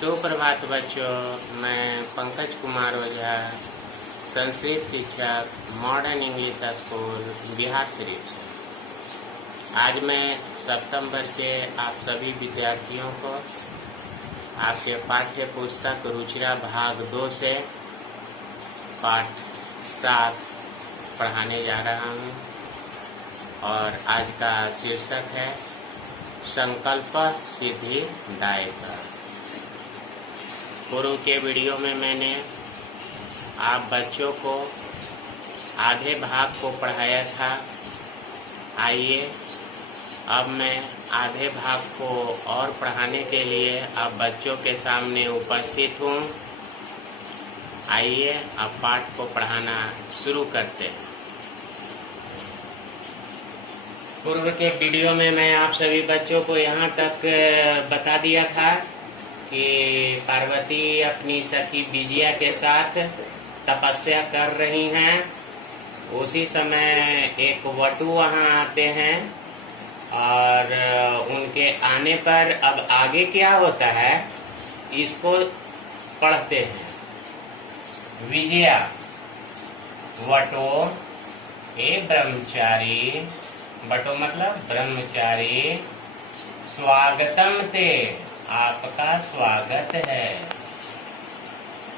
सुप्रभात बच्चों, मैं पंकज कुमार ओझा, संस्कृत शिक्षक, modern English school, Bihar Sharif. आज मैं सप्तम वर्ग के आप सभी विद्यार्थियों को आपके पाठ्य पुस्तक रुचिरा भाग 2 से पाठ 7 पढ़ाने जा रहा हूँ और आज का शीर्षक है संकल्प सिद्धि दायक। पूर्व के वीडियो में मैंने आप बच्चों को आधे भाग को पढ़ाया था। आइए अब मैं आधे भाग को और पढ़ाने के लिए अब बच्चों के सामने उपस्थित हूँ। आइए अब पाठ को पढ़ाना शुरू करते हैं। पूर्व के वीडियो में मैं आप सभी बच्चों को यहाँ तक बता दिया था कि पार्वती अपनी सखी विजया के साथ तपस्या कर रही हैं। उसी समय एक वटु वहाँ आते हैं और उनके आने पर अब आगे क्या होता है इसको पढ़ते हैं। विजया वटो ए ब्रह्मचारी, वटो मतलब ब्रह्मचारी, स्वागतम ते आपका स्वागत है।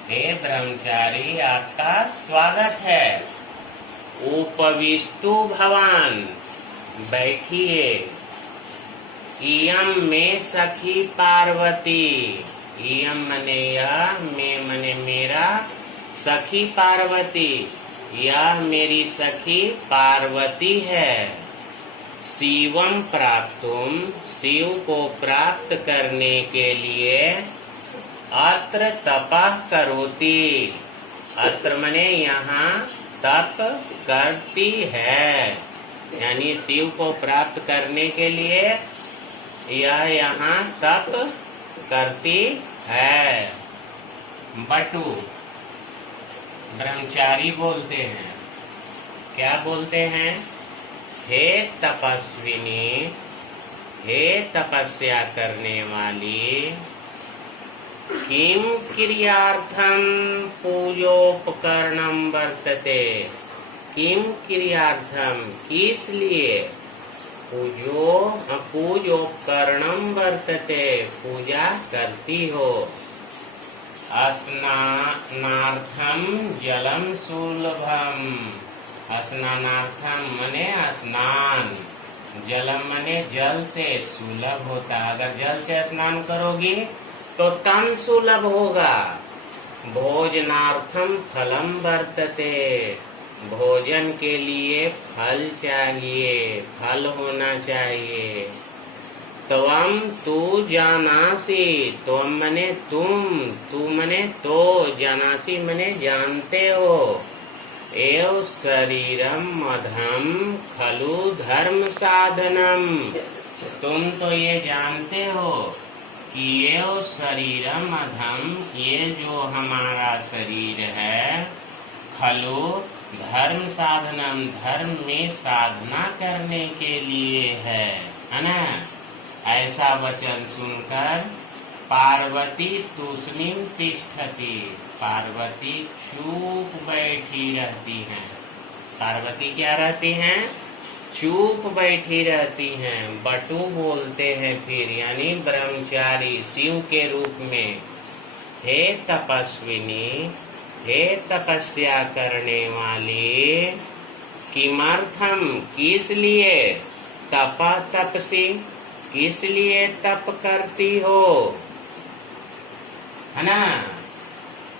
हे ब्रह्मचारी आपका स्वागत है। उपविष्टु भवान बैठिए। इयम में सखी पार्वती, इयम मने यह, में मने मेरा, सखी पार्वती यह मेरी सखी पार्वती है। शिवम प्राप्तुम शिव को प्राप्त करने के लिए अत्र तपः करोति, अत्र मने यहाँ तप करती है, यानी शिव को प्राप्त करने के लिए यह यहाँ तप करती है। बटु ब्रह्मचारी बोलते हैं, क्या बोलते हैं? हे तपस्विनी, हे तपस्या करने वाली, किम क्रियार्थम पूजोपकरणम वर्तते, किम क्रियार्थम किस लिए, पूजोपकरणम वर्तते पूजा करती हो। स्नानार्थम जलम सुलभम, स्नानार्थम मने स्नान, जलम मने जल से, सुलभ होता। अगर जल से स्नान करोगी तो तन सुलभ होगा। भोजनार्थम फलम वर्तते, भोजन के लिए फल चाहिए, फल होना चाहिए। त्वम तू जानासी, त्वम मने तुम, तू मने तो, जानासी मने जानते हो। एव शरीरम मधम खलु धर्म साधनम, तुम तो ये जानते हो कि एव शरीरम मधम, ये जो हमारा शरीर है, खलु धर्म साधनम धर्म में साधना करने के लिए है ना। ऐसा वचन सुनकर पार्वती तूष्णीम तिष्ठति, पार्वती चुप बैठी रहती हैं। पार्वती क्या रहती हैं? चुप बैठी रहती हैं। बटु बोलते हैं फिर, यानी ब्रह्मचारी शिव के रूप में। हे तपस्विनी, हे तपस्या करने वाली, किमर्थम किस लिए, तपा तपसी किस लिए तप करती हो, है ना।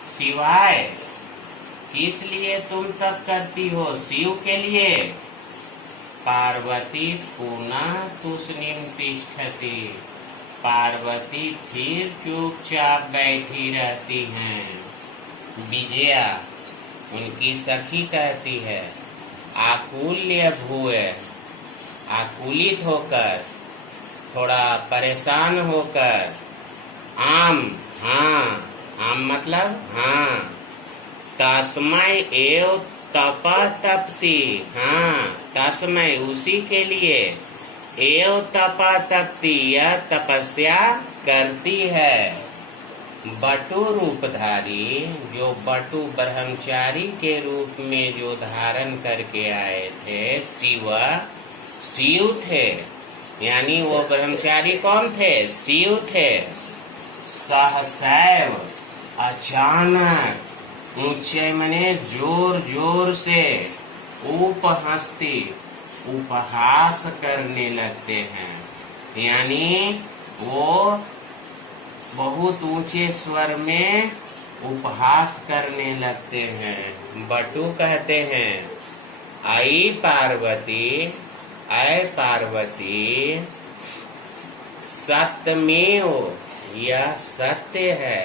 सिवाय किस लिए तुम तप करती हो, शिव के लिए। पार्वती पुनः तूष्णीम तिष्ठति, पार्वती फिर चुपचाप बैठी रहती हैं। विजया उनकी सखी कहती है, आकुल्य भूय, आकुलित होकर, थोड़ा परेशान होकर, आम हाँ, आम मतलब हाँ, तस्मै एव तप तपती, हाँ तस्मै उसी के लिए, एव तप तपती यह तपस्या करती है। बटु रूपधारी, जो बटु ब्रह्मचारी के रूप में जो धारण करके आए थे, शिव थे। यानी वो ब्रह्मचारी कौन थे? शिव थे। सहसैव, अचानक, ऊंचे मने जोर जोर से, उपहस्ती, उपहास करने लगते हैं। यानी वो बहुत ऊंचे स्वर में उपहास करने लगते हैं। बटु कहते हैं, आई पार्वती, ऐ पार्वती, सत्यमेव, यह सत्य है।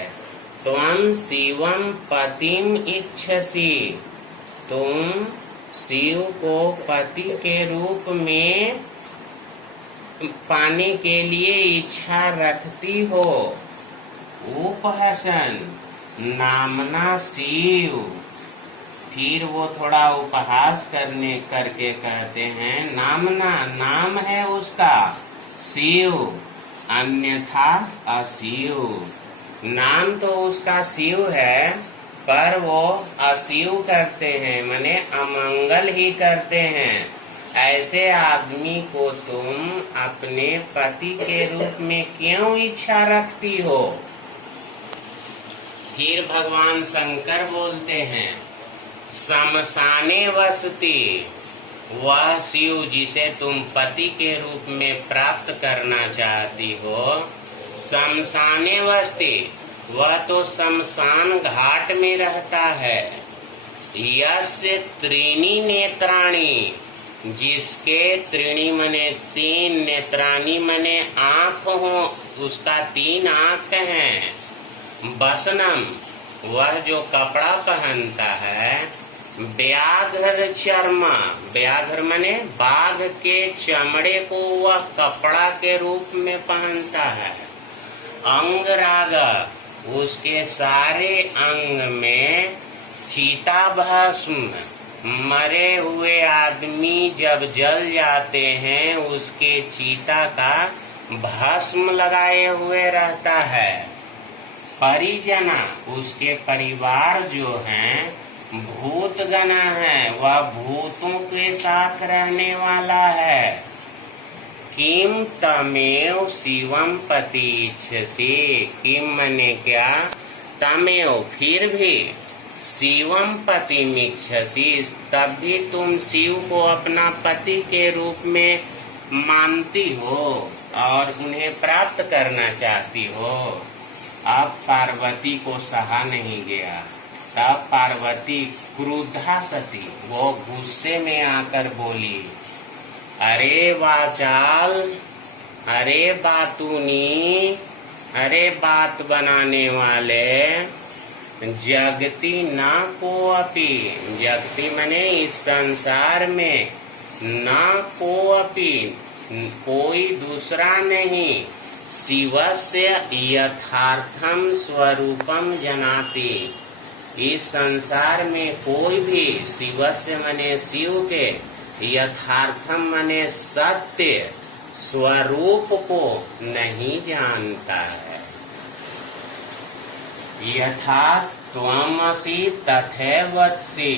त्वं शिवम पतिम इच्छसि, तुम शिव को पति के रूप में पाने के लिए इच्छा रखती हो। उपहसन, नामना शिव। फिर वो थोड़ा उपहास करके कहते हैं, नामना, नाम है उसका शिव, अन्यथा अशिव। नाम तो उसका शिव है, पर वो अशिव करते हैं, माने अमंगल ही करते हैं। ऐसे आदमी को तुम अपने पति के रूप में क्यों इच्छा रखती हो? फिर भगवान शंकर बोलते हैं, शमशाने वसती, वह शिव जिसे तुम पति के रूप में प्राप्त करना चाहती हो, शमशाने वसती, वह तो शमशान घाट में रहता है। यस्य त्रीणि नेत्राणि, जिसके त्रीणि मने तीन, नेत्राणि मने आँख हो, उसका 3 आँख हैं। वसनम, वह जो कपड़ा पहनता है। व्याघ्र चर्म, व्याघ्र मने बाघ के चमड़े को वह कपड़ा के रूप में पहनता है। अंगराग, उसके सारे अंग में चीता भस्म, मरे हुए आदमी जब जल जाते हैं उसके चीता का भस्म लगाए हुए रहता है। परिजना, उसके परिवार जो हैं भूतगणा है, वह भूतों के साथ रहने वाला है। किम तमेव शिवम पतिच्छसि, किम मने क्या, तमेव फिर भी, शिवम पतिमिच्छसि, तब भी तुम शिव को अपना पति के रूप में मानती हो और उन्हें प्राप्त करना चाहती हो। अब पार्वती को सहा नहीं गया। तब पार्वती क्रुद्धा सती, वो गुस्से में आकर बोली, अरे वाचाल, अरे बातूनी, अरे बात बनाने वाले, जगती ना को अपी, जगती मने इस संसार में, ना को अपी, कोई दूसरा नहीं, शिवस्य यथार्थम स्वरूपम जनाति, इस संसार में कोई भी शिवस्य मने शिव के, यथार्थम मने सत्य स्वरूप को नहीं जानता है। यथा त्वमसि तथैवसि,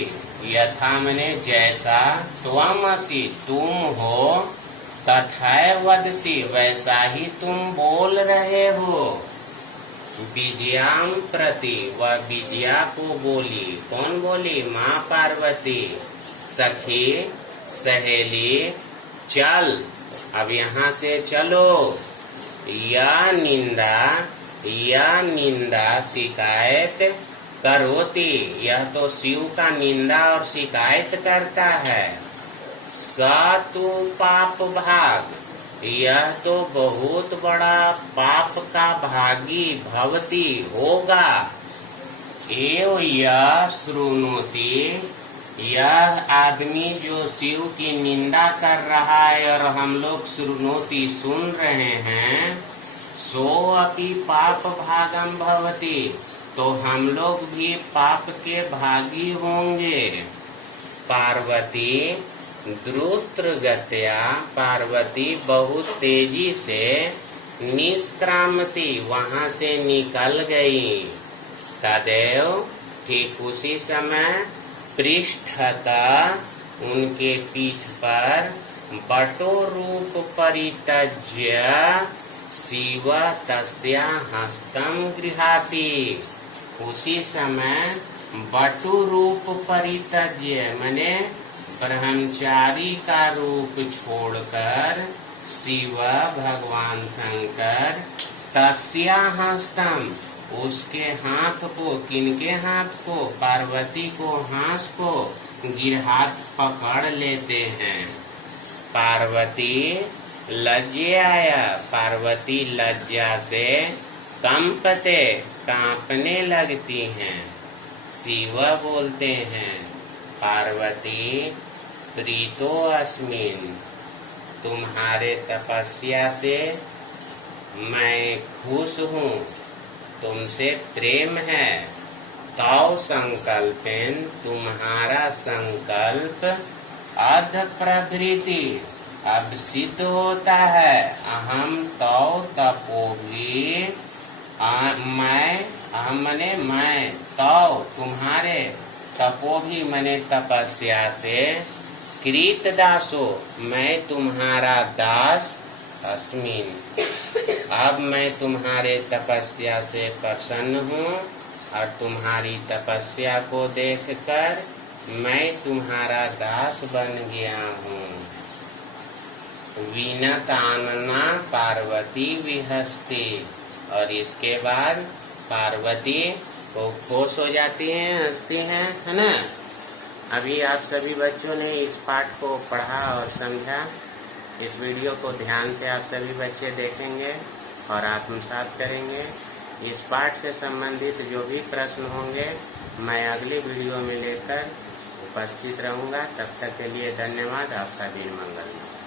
यथा मने जैसा, त्वमसि तुम हो, तथैवसि वैसा ही तुम बोल रहे हो। विजयाम प्रति, वह विजया को बोली। कौन बोली? माँ पार्वती, सखी, सहेली, चल अब यहाँ से चलो। या निंदा शिकायत करोति, यह तो शिव का निंदा और शिकायत करता है। सातु पाप भाग, यह तो बहुत बड़ा पाप का भागी भवती होगा। एव यह श्रुणोति, यह आदमी जो शिव की निंदा कर रहा है और हम लोग श्रुणोति सुन रहे हैं, सो अपि पाप भागम भवति, तो हम लोग भी पाप के भागी होंगे। पार्वती द्रुत गत्या, पार्वती बहुत तेजी से निष्क्रामति, वहां से निकल गई। तदेव, ठीक उसी समय, पृष्ठतः, उनके पीठ पर, बटो रूप परित्यज्य शिव तस्या हस्तम गृहाति। उसी समय बटु रूप परित्यज्य मने ब्रह्मचारी का रूप छोड़कर शिव भगवान शंकर तस्या हस्तम, उसके हाथ को, किनके हाथ को, पार्वती को हाथ को गिरहात पकड़ लेते हैं। पार्वती लज्जाया, पार्वती लज्जा से कंपते, कांपने लगती हैं। शिव बोलते हैं, पार्वती प्रीतो अस्मिन, तुम्हारे तपस्या से मैं खुश हूँ, तुमसे प्रेम है। तौ संकल्पेन, तुम्हारा संकल्प अध प्रभृति अब सिद्ध होता है। अहम तौ तपोभी, मैं, अहम मने मैं, तौ तुम्हारे, तपोभी मने तपस्या से, कृत दासो मैं तुम्हारा दास, अस्मिन अब मैं तुम्हारे तपस्या से प्रसन्न हूँ और तुम्हारी तपस्या को देखकर मैं तुम्हारा दास बन गया हूँ। विनतानना पार्वती विहस्ती, और इसके बाद पार्वती को खुश हो जाती हैं, हंसती हैं, है ना। अभी आप सभी बच्चों ने इस पाठ को पढ़ा और समझा। इस वीडियो को ध्यान से आप सभी बच्चे देखेंगे और आत्मसात करेंगे। इस पाठ से संबंधित जो भी प्रश्न होंगे मैं अगले वीडियो में लेकर उपस्थित रहूंगा। तब तक के लिए धन्यवाद। आपका दिन मंगलमय।